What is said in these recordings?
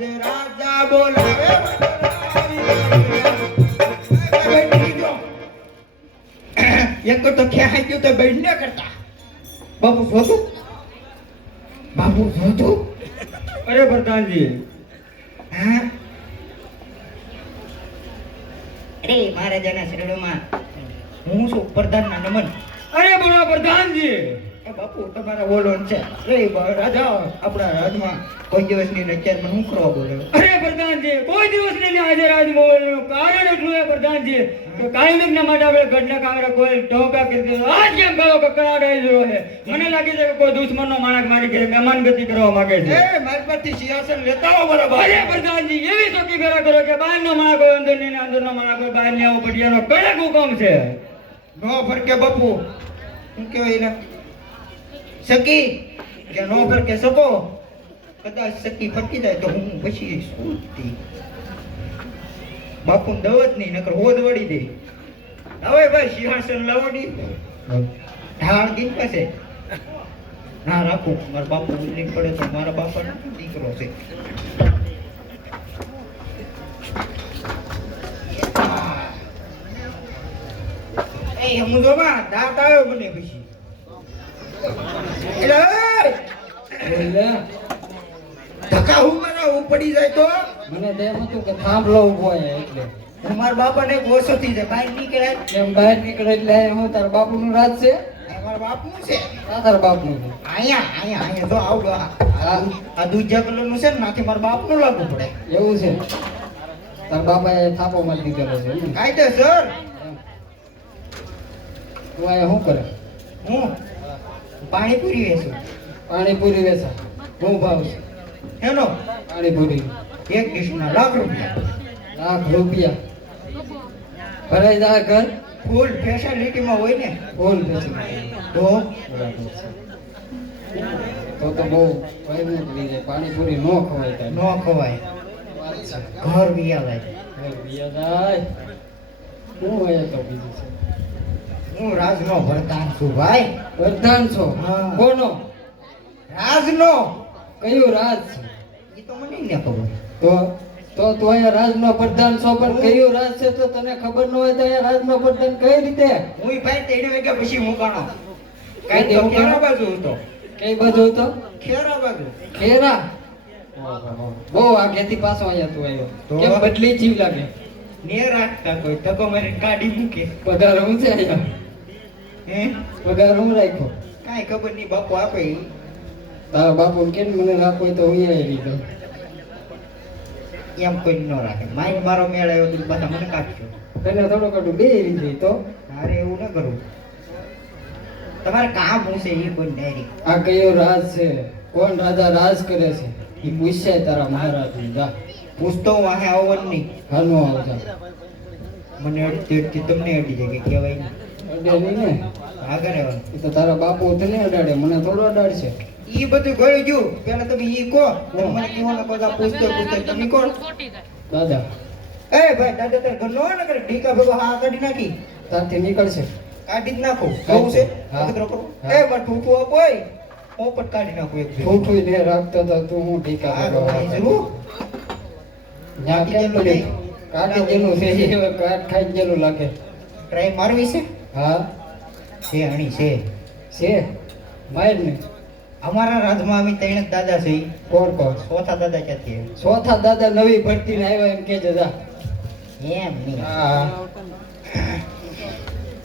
આજે રાજા બોલાવે એક તો ખ્યા ગયું તો બેન ને કરતા બાપુ જોતું બાપુ જોતું અરે પ્રધાનજી હા અરે મહારાજાના શરણોમાં હું છું પ્રધાનના નમન અરે બોલો પ્રધાનજી એ બાપુ તમારા બોલો છે રે રાજા આપણા રાજમાં કોઈ દિવસની નચારમાં હું કરવા બોલ્યો અરે પ્રધાનજી કોઈ દિવસ નહીં આજે રાજમોહનનું કારણ એટલું છે પ્રધાનજી કે કાયમિકના માટે આપણે ઘરના કામરા કોઈ ઢોકા કરી દીધો આજ કેમ ગયો કકડાઈ રહ્યો છે મને લાગે છે કે કોઈ દુશ્મનનો માણસ મારી ઘરે મહેમાનગતિ કરવા માંગે છે એ મારી પરથી સિંહાસન લેતા હો બરાબર અરે પ્રધાનજી એવી ચોકી ભેરા કરો કે બહારનો માણસ કોઈ અંદર નહીં ને અંદરનો માણસ કોઈ બહાર નહીં આવો પડિયાનો કડક હુકમ છે નો ફરકે બાપુ હું કહેવાય એને સકી કે નો ફરકે શકો કદાચ સકી ફરકી જાય તો હું પછી શું થઈ બાપુ દવત નહીં નકર હોદ વળી દે હવે ભાઈ સિંહાસન લાવડી ઢાળ દીન પાસે ના રાખું મારા બાપુ ઉલ્લી પડે તો મારા બાપાનો દીકરો છે એ હું જોમાં દાંત આવ્યો મને પછી એટલે ધક્કા હું મારા હું પડી જાય તો મને તેમ હતું કે થાંભલો ઉભો હોય એટલે હું મારા બાપાને ઓછો થઈ જાય બહાર નીકળે એમ બહાર નીકળે એટલે હું તારા બાપુનું રાજ છે મારા બાપનું છે તારા બાપનું છે અહીંયા જો આવડો આ દૂધિયા કલરનું છે ને નાથી મારા બાપનું લાગુ પડે એવું છે તારા બાપાએ થાપો મારી દીધેલો છે કાયદેસર તું આ શું કરે હું પાણીપુરી વેચું પાણીપુરી વેચા બહુ ભાવ છે એનો પાણીપુરી એક ડીશના ₹1,00,000 ₹1,00,000 ભરાઈ જાય ઘર ફૂલ ફેસિલિટીમાં હોય ને ફૂલ બેસી તો તો બહુ ફાયદો થઈ જાય પાણીપુરી ન ખવાય કાંઈ ન ખવાય ઘર વિયાવાય જાય શું હોય તો બીજું છે હું રાજનો વરદાન છું ભાઈ વરદાન છો હા. કોનો રાજનો કયું રાજ છે એ તો મને ન ખબર તો તું અહીંયા રાજનો પ્રધાન છો પણ કયું રાજ છે તો તને ખબર ન હોય તો અહીંયા રાજનો પ્રધાન કઈ રીતે હું ભાઈ 3 વાગ્યા પછી મુકાણો કઈ કઈ તો મુકાણો? ખેરા બાજુ હતો કઈ બાજુ હતો ખેરા બાજુ ખેરા બહુ આગેથી પાછો અહીંયા તું આવ્યો તો? કેમ બદલી જીવ લાગે ને રાખતા કોઈ ધક્કો મારીને કાઢી મૂકે પગાર હું છે અહીંયા હે પગાર હું રાખ્યો કાંઈ ખબર નહીં બાપુ આપે ઈ. તારા બાપુ કેમ મને રાખો તો હું અહીંયા લીધો એમ કોઈ ન રાખે માઇન્ડ મારો મેળ આવ્યો તો પાછા મને કાઢજો તને થોડો કાઢું બે રીતે તો મારે એવું ન કરવું તમારે કામ હું છે એ કોઈ ડાયરી આ કયો રાજ છે કોણ રાજા રાજ કરે છે એ પૂછે તારા મહારાજ જા પૂછતો વાહે આવવાનું નહીં હાનો આવતા મને અડતી અડતી તમને અડી જાય કે કહેવાય નહીં અડે નહીં ને આગળ રહેવાનું એ તો તારા બાપુ તને અડાડે મને થોડો અડાડશે ઈ બધું ગળી ગયું પેલા તમે ઈ કહો તો મને કહેવાના બધા પૂછતો તમે કોણ દાદા એ ભાઈ દાદા તાર ઘરનો હોય ને કરે ઢીકા ભેગો હા કાઢી નાખી તારથી નીકળશે કાઢી જ નાખો કહું છે હા. અગત્રો કરો એ પણ ઠૂઠું આપો હોય પોપટ કાઢી નાખો એક ભેગો. ઠૂઠું ને રાખતો તો તું હું ટીકા હા, કરવા ભાઈ, જુઓ. કાઢી ગયેલું કાઢી ગયેલું છે એ કાટ ખાઈ ગયેલું લાગે ટ્રાય મારવી છે હા છે અણી છે છે માર ને અમારા રાજમાં અમે 3 જ દાદા છે કોણ કોણ ચોથા દાદા ક્યાંથી આવે? ચોથા દાદા નવી ભરતી ને આવ્યા એમ કે જા એમ નહીં હા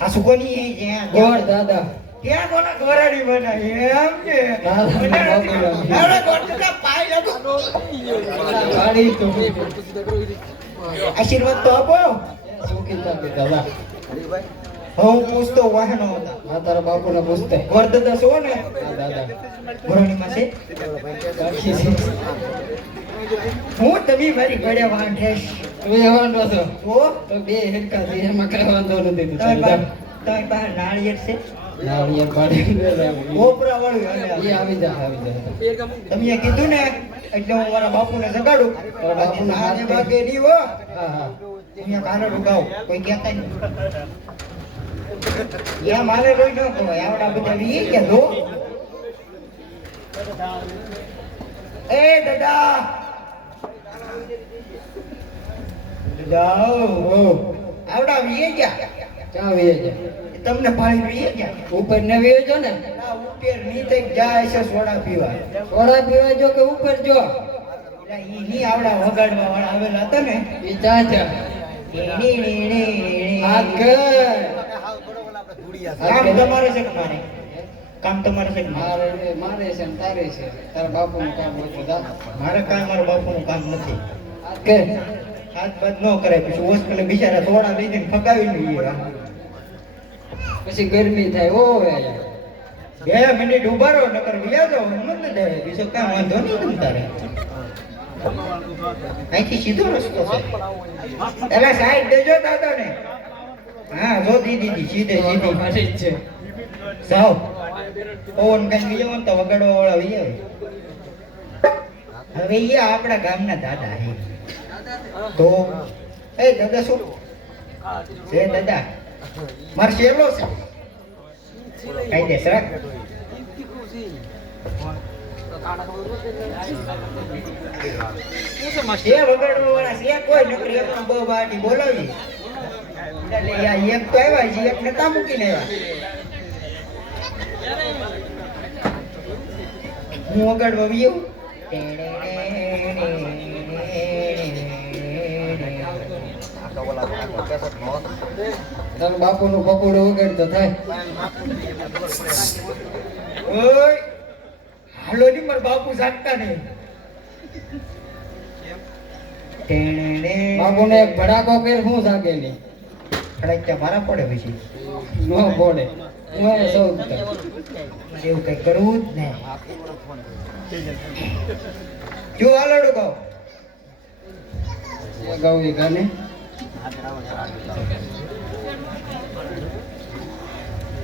આ સુકોની એ જ્યાં ગોળ દાદા ત્યાં કોના ગોરાડી બનાવી એમ કે અરે ગોરતા પાય લાગો ગાડી તો આશીર્વાદ તો આપો સુખી તાપી દાદા હું પૂછતો વાહનો હતા આ તારા બાપુને પૂછતે ગોરદાદા છો ને હા દાદા ગોરાણીમાં છે બાકી છે હું તમે મારી ઘરે વાંઢેશ તમે વાંધો છો તો તો બે હેરકા છે એમાં કઈ વાંધો નથી તું તમે ચાલ પાસે નાળિયેર છે નાળિયેર પાડી કોપરા વાળું એ આવી જા તમે કીધું ને એટલે હું મારા બાપુને જગાડું તારા બાપુને હાથ હાથે ભાગે નહીં હો હા હા અહીંયા કાનો ઢુકાવ કોઈ કહેતા નહીં યા મારે કોઈ ન કહેવાય આવડા બધા વી કે દો એ દાદા જાઓ આવડા વીએ ગયા ક્યાં વીએ છે તમને પાણી વીએ ગયા ઉપર ને વીએ જો ને ના ઉપર નીચે જાય છે સોડા પીવા જો કે ઉપર જો એટલે ઈ ની આવડા વગાડવા વાળા આવેલા હતા ને ઈ ચાચા કામ તમારે છે કે મારે કામ તમારે છે કે મારે? મારે છે ને તારે છે તારા બાપુનું કામ હતું મારે કાંઈ મારા બાપુનું કામ નથી કે હાથ બાદ ન કરે પછી હોસ્ટેલે બિચારા થોડા લઈ જઈને ફગાવી લઈએ પછી ગરમી થાય ઓવે 2 મિનિટ ઉભા રહો નકર વ્યા જાઓ મત દે બીજો કામ વાંધો નહીં તમ તારે અહીંથી સીધો રસ્તો છે એટલે સાઈડ દેજો દાદા ને હા જો દીદી સીધે સીધી છે જાઓ ઓન કઈ બીજો તો વગાડવા વાળા વી હવે એ આપણા ગામના દાદા હે તો એ દાદા શું છે દાદા માર શેલો છે કઈ દે સર એ વગાડવા વાળા છે કોઈ નોકરી આપણે બહુ બાટી બોલાવી એટલે આ એક તો આવ્યા છે એક નતા મૂકીને આવ્યા હું વગાડવા આવ્યો તારા બાપુનું પકોડું વગાડતો થાય ઓય હાલો ની માર બાપુ જાગતા નહીં બાપુને એક ભડાકો કર હું જાગે નહીં ખડક્યા મારા પડે પછી નો બોલે હું એ સૌ એવું કઈ કરવું જ નહીં જો હાલડો ગાવ ગૌરી ગાને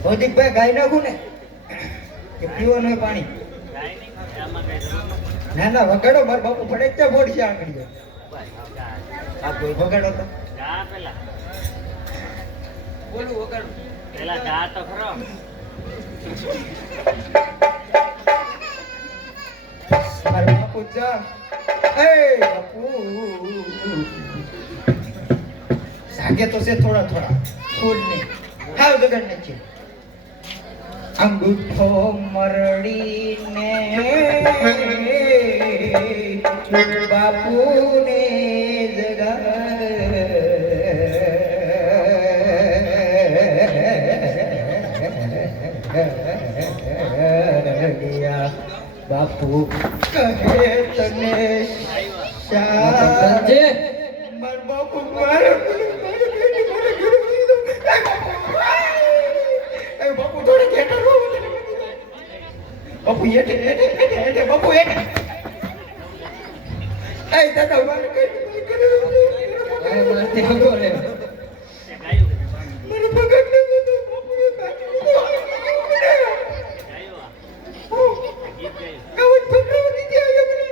ભૌતિકભાઈ ગાય નાખું ને કે પીવાનું હોય પાણી ના ના વગાડો મારા બાપુ ફડે બોડ છે આકડીઓ વગાડો તો બોલું વગાડ પેલા જા તો ખરો મારા બાપુ જા એ બાપુ જાગે તો છે થોડા થોડા ફૂલ ને હાવ ગગન નથી અંગૂઠો મરડીને બાપુને જગા બાપુ કહે તને શા માર બાપુ મારે બાપુ થોડે કેટા રો બાપુ એટે બાપુ એટે એ દાદા મારે કઈ અરે મારતે બોલે મારે પગડ ન ગયો બાપુ એ કાઢી કવટ પકડો દીધી આવ્યો મને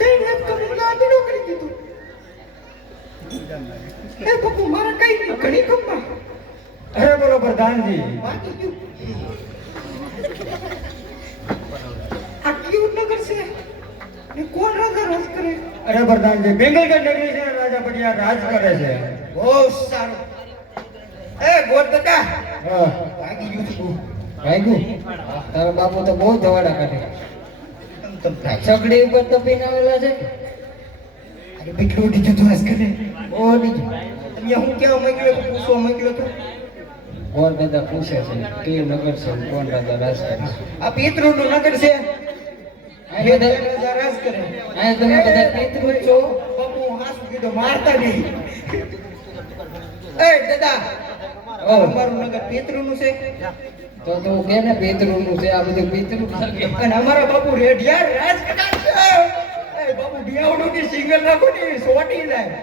તે રાત તો ગાડી નો કરી દીધું એ બાપુ મારે કઈ ઘણી ખમ્મા અરે બોલો પ્રધાનજી બાકી ગયું આ ક્યું નગર છે ને કોણ રાજા રાજ કરે અરે પ્રધાનજી બેંગલગઢ નગરી છે રાજા પટિયા રાજ કરે છે બહુ સારું એ ગોર દાદા હા ભાગી ગયું છું ભાઈગુ તારા બાપુ તો બહુ ધવાડા કાઢે તમ થાય સગડી ઉપર તપીને આવેલા છે અરે બેટલો ઉડી જતો હસ કરે ઓ નીચે તમે હું કેવા મોકલ્યો તો પૂછવા મોકલ્યો તો કોણ દાદા પૂછે છે કે નગર છે કોણ રાજા રાજ કરે છે આ પિતૃનું નગર છે આ એ બધા રાજા રાજ કરે આ તમે બધા પિતૃ છો બાપુ હાસુ કીધું મારતા નહીં એ દાદા ઓ અમારું નગર પિતૃનું છે તો તું કે ને પિતૃનું છે આ બધું પિતૃ લાગે અને અમારા બાપુ રેડિયા રાજ કટા છે એ બાપુ બિયાવડું ની સિંગલ નાખો ને સોટી જાય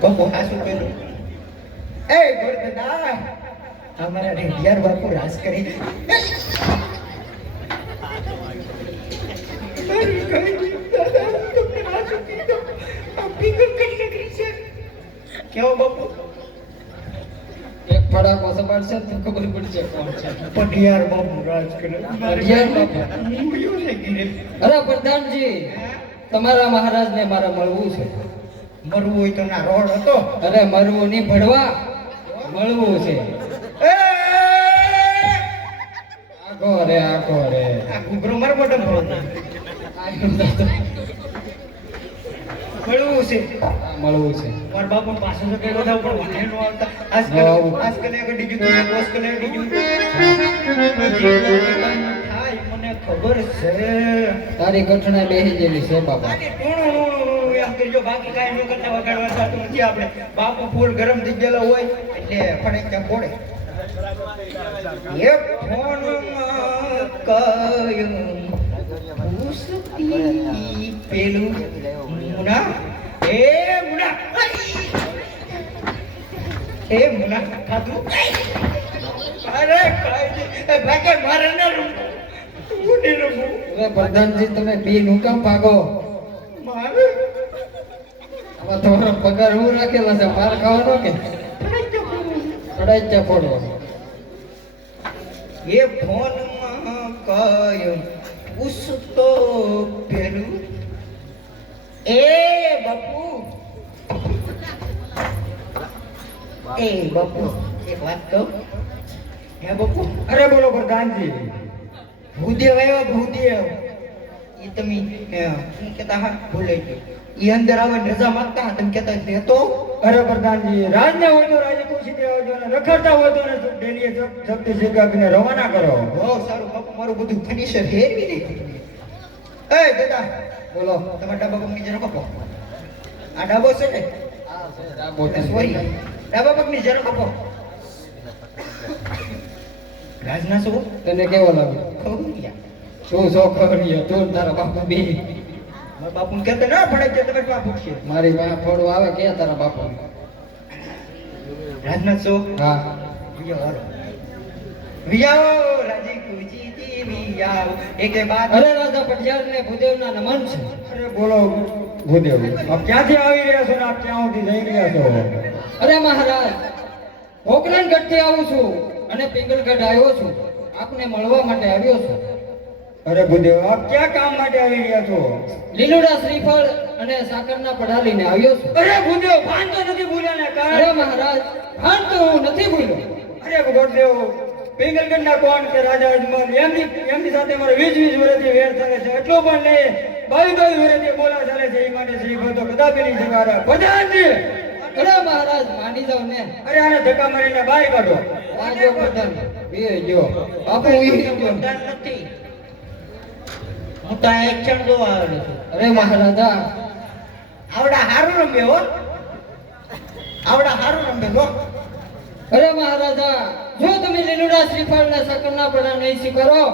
બાપુ હાસુ કીધું એ ગોર દાદા અમારા રેડિયાર બાપુ રાજ કરી કેવો બાપુ એક ફડાકો સંભાળશે તો ખબર પડશે છે કોણ છે પઢિયાર બાપુ રાજ કરે પઢિયાર બાપુ. હું ગયો ને ઘીરે. અરે પ્રધાનજી તમારા મહારાજને મારે મળવું છે. મરવું હોય તો ના રોડ હતો. અરે મરવું નહીં ભડવા મળવું છે. એ આખો રે આખો રે આ ઘૂઘરો માર મોટો ભરો છે. મળવું છે. મળવું છે. મારા બાપુ પાસે તો કઈ બધા પણ વાહે નો આવતા. આજકાલ આગળ ડીજું પોસ્ટ કરે ડીજું થાય મને ખબર છે. તારી કઠણા બેહી જેલી છે બાપા. આની ટૂણું એમ કરજો બાકી કાંઈ ન કરતા વગાડવા થતું નથી આપણે. બાપુ ફૂલ ગરમ થઈ ગયેલા હોય એટલે ફટાક્યા ફોડે. એ ફોનમાં કયું પૂછતી પેલું મુના એ મુના એ મુના ખાધું અરે કાઈ ભાગે મારે ન રમવું હું નહીં રમવું હવે પ્રધાનજી તમે બી નું કામ ભાગો. મારે આમાં તમારો પગાર હું રાખેલા છે માર ખાવાનો કે પડાઈ જ ફોડો. એ ફોનમાં કયું પૂછતો પેલું એ બાપુ એક વાત કહું હે બાપુ. અરે બોલો પ્રધાનજી. ભૂદેવ આવ્યો ભૂદેવ એ તમે શું કહેતા હા ભૂલાઈ ગયો. એ અંદર આવે ને રજા માંગતા હતા તમે કહેતા લેતો. અરે પ્રધાનજી રાજને હોય તો રાજે ખુશી દેવા જો ને રખડતા હોય તો ને ડેલીએ શક્તિ શીખાવીને રવાના કરો. બહુ સારું બાપુ મારું બધું ફર્નિચર ફેરવી દે. એ દાદા બોલો. તમારા ડાબા પગની જરા કપો. આ ડાબો છે ને સોરી ડાબા પગની જરા કપો. રાજના શું તને કેવો લાગે? ખવડિયા શું શોખ ખબરિયો તું ને તારા બાપા બી. મારા બાપુ કહેતા ના પડે કે તમે બાપુ છે. મારી પાસે થોડું આવે કે તારા બાપા. રાજના શું હા વિયાઓ રાજી ખુશી થી વિયાઓ એકે બાદ. અરે રાજા પટિયાર ને ભૂદેવના નમન છે. અરે બોલો ભૂદેવ આપ ક્યાંથી આવી રહ્યા છો ને આપ ક્યાં સુધી જઈ રહ્યા છો? અરે મહારાજ પોકરણગઢથી આવું છું અને પિંગલગઢ આવ્યો છું. આપને મળવા માટે આવ્યો છું. અરે ભૂદેવ આપ ક્યાં કામ માટે આવી રહ્યા છો? લીલુડા શ્રીફળ અને સાકરના પડા લઈને આવ્યો છું. અરે ભૂદેવ ભાન તો નથી ભૂલ્યા ને? અરે મહારાજ ભાન તો હું નથી ભૂલ્યો. અરે ભૂદેવ પિંગલગઢના કોણ કે રાજા અજમલ એમની સાથે મારે 20 વર્ષથી વેર ચાલે છે. એટલો પણ નહીં 22 વર્ષથી બોલા ચાલે છે. એ માટે શ્રીફળ તો કદાપી નહીં સ્વીકારે. પ્રધાનજી અરે મહારાજ માની જાવ ને. અરે આને ધક્કા મારીને બહાર કાઢો. આજો પ્રધાન બે જો બાપુ પ્રધાન નથી હું તો એક ક્ષણ જોવા આવેલો છું. અરે મહારાજા આવડા હારું રમે હો. આવડા હારું રમે હો. અરે મહારાજા જો તમે લીલુડા શ્રીફળ ને સાકરના પડા નહીં સ્વીકારો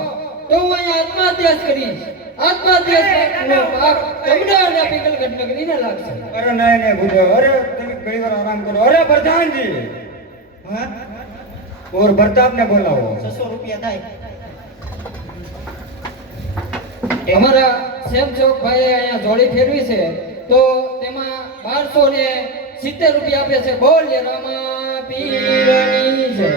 તો હું અહીંયા આત્મહત્યા કરીશ. આત્મહત્યા તમને અને પિંગલગઢ નગરીને લાગશે. અરે નહીં ભૂદેવ અરે તમે ઘણી વાર આરામ કરો. અરે પ્રધાનજી હા ઓર પ્રતાપને બોલાવો. 600 રૂપિયા થાય. અમારા સેમચોક ભાઈએ અહીંયા જોડી ફેરવી છે તો તેમાં 1270 રૂપિયા આપે છે. બોલ રામા પીરની છે.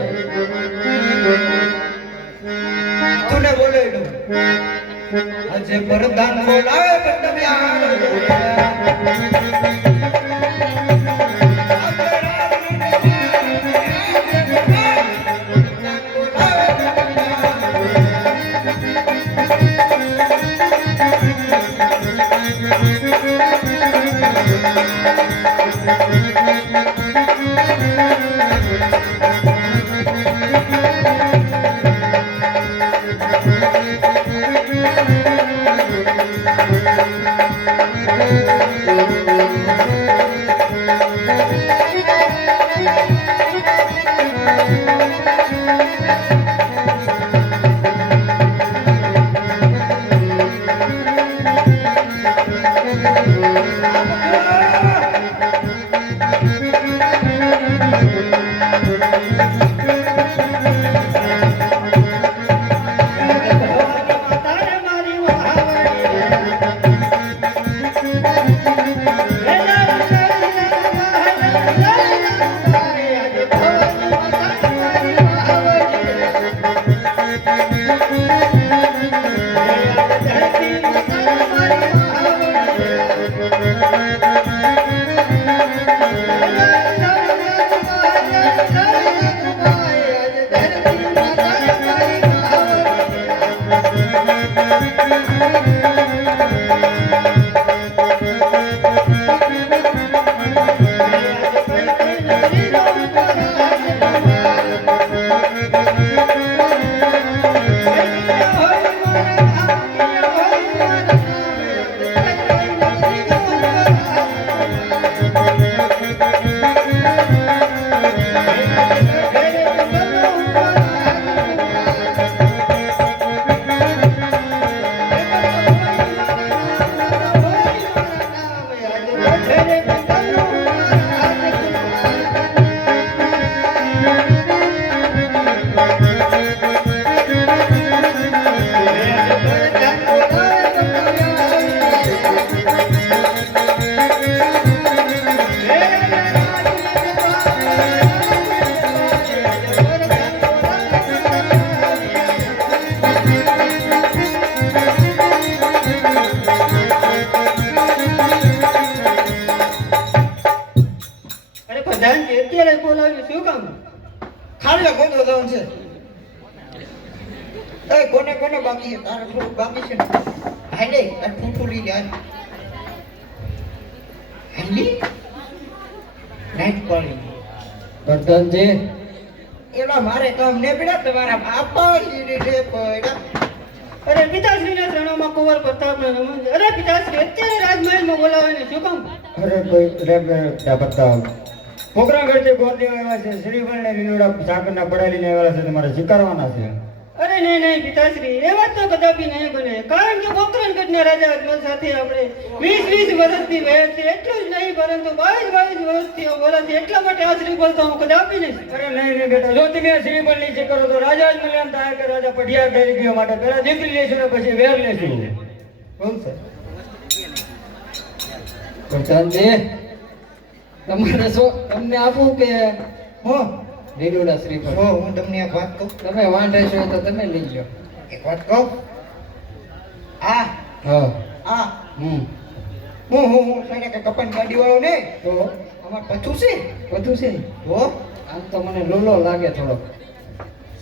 તુને બોલેલું આજે પ્રધાન બોલાવે પણ તમે આવો. અરે પ્રધાનજી અત્યારે બોલાવ્યું શું કામ? ખાલી ગોદો દઉં છે. એ કોને કોને બાકી છે? તારે થોડું બાકી છે ને? હાલે આ ઠૂઠું લઈ લે. હાલી નાઈટ પાડી. પ્રધાનજી એલા મારે કામ ને પડ્યા, તમારા બાપા સીડી છે પડ્યા. અરે પિતાશ્રીના શરણોમાં કુંવર પ્રતાપનો નમન. અરે પિતાશ્રી અત્યારે રાજમહેલમાં બોલાવાને શું કામ? અરે કોઈ પ્રતાપ છોકરા ઘરથી ગોતી આવ્યા છે, શ્રીફળ ને લીલોડા સાકરના પડા લઈને આવ્યા છે, તમારે સ્વીકારવાના છે. અરે નહીં પિતાશ્રી, એ વાત તો કદાપી નહીં બને. કારણ કે પોખરણગઢના રાજા અજમલ સાથે આપણે 20 વર્ષથી વહેર છે. એટલું જ નહીં પરંતુ 22 વર્ષથી બોલા છે. એટલા માટે આ શ્રીફળ તો હું કદાપી નહીં. અરે નહીં બેટા, જો તમે આ શ્રીફળ નીચે કરો તો રાજા અજમલ એમ થાય કે રાજા પઢિયાર કરી ગયો માટે પહેલા દીકરી લેશું ને પછી વેર લેશું. બોલ સર. પ્રધાનજી તમારે શું તમને આપું કે હો લીલુડા શ્રીફળ? હો હું તમને એક વાત કહું. તમે વાંઢે છો તો તમે લઈ જાઓ. એક વાત કહું. આ હા આ હું હું સાડે કે કપન ગાડી વાળો ને તો અમાર પછું છે. બધું છે. હો આમ તો મને લોલો લાગે થોડો.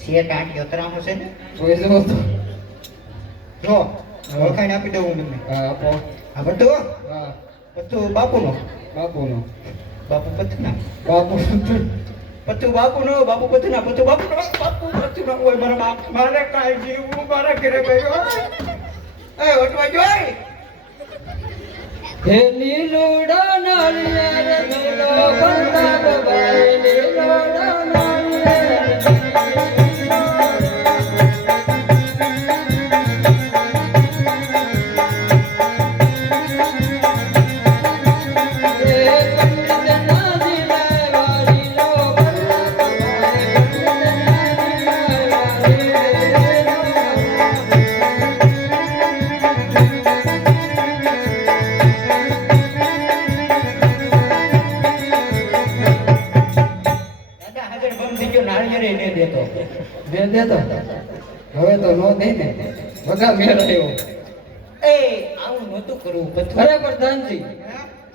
શેઠ આંટી અતરામો છે ને. જોઈ જવો તો. જો ઓળખાણ આપી દઉં હું તમને. હા આપો. આ બધું હા પતું બાપુનો. બાપુનો. બાપુ પતના. બાપુ પતું બાપુનો. બાપુ પતના. પતું બાપુનો. બાપુ પતના. ઓય મારા બાપ મારે કાઈ જીવું મારા ઘરે ગયો. એ વટવા જોઈ. હે લીલુડા નાળિયેર મેલો પ્રતાપ ભાઈ લીલુડા દાદા હાજર બંધ થઈ ગયો. નાળિયેર ને દેતો. દે દેતો. હવે તો નો દે ને. વગા મેળ આવ્યો. એ આવું નહોતું કરવું. પતું અરે પ્રધાનજી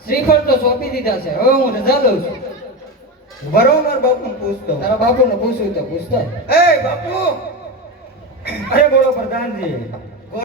શ્રીફળ તો સોંપી દીધા છે. હવે હું રજા લઉં છું. બરોબર બાપુ પૂછતો. તારા બાપુને પૂછ્યું તો પૂછતા. એ બાપુ અરે બોલો પ્રધાનજી.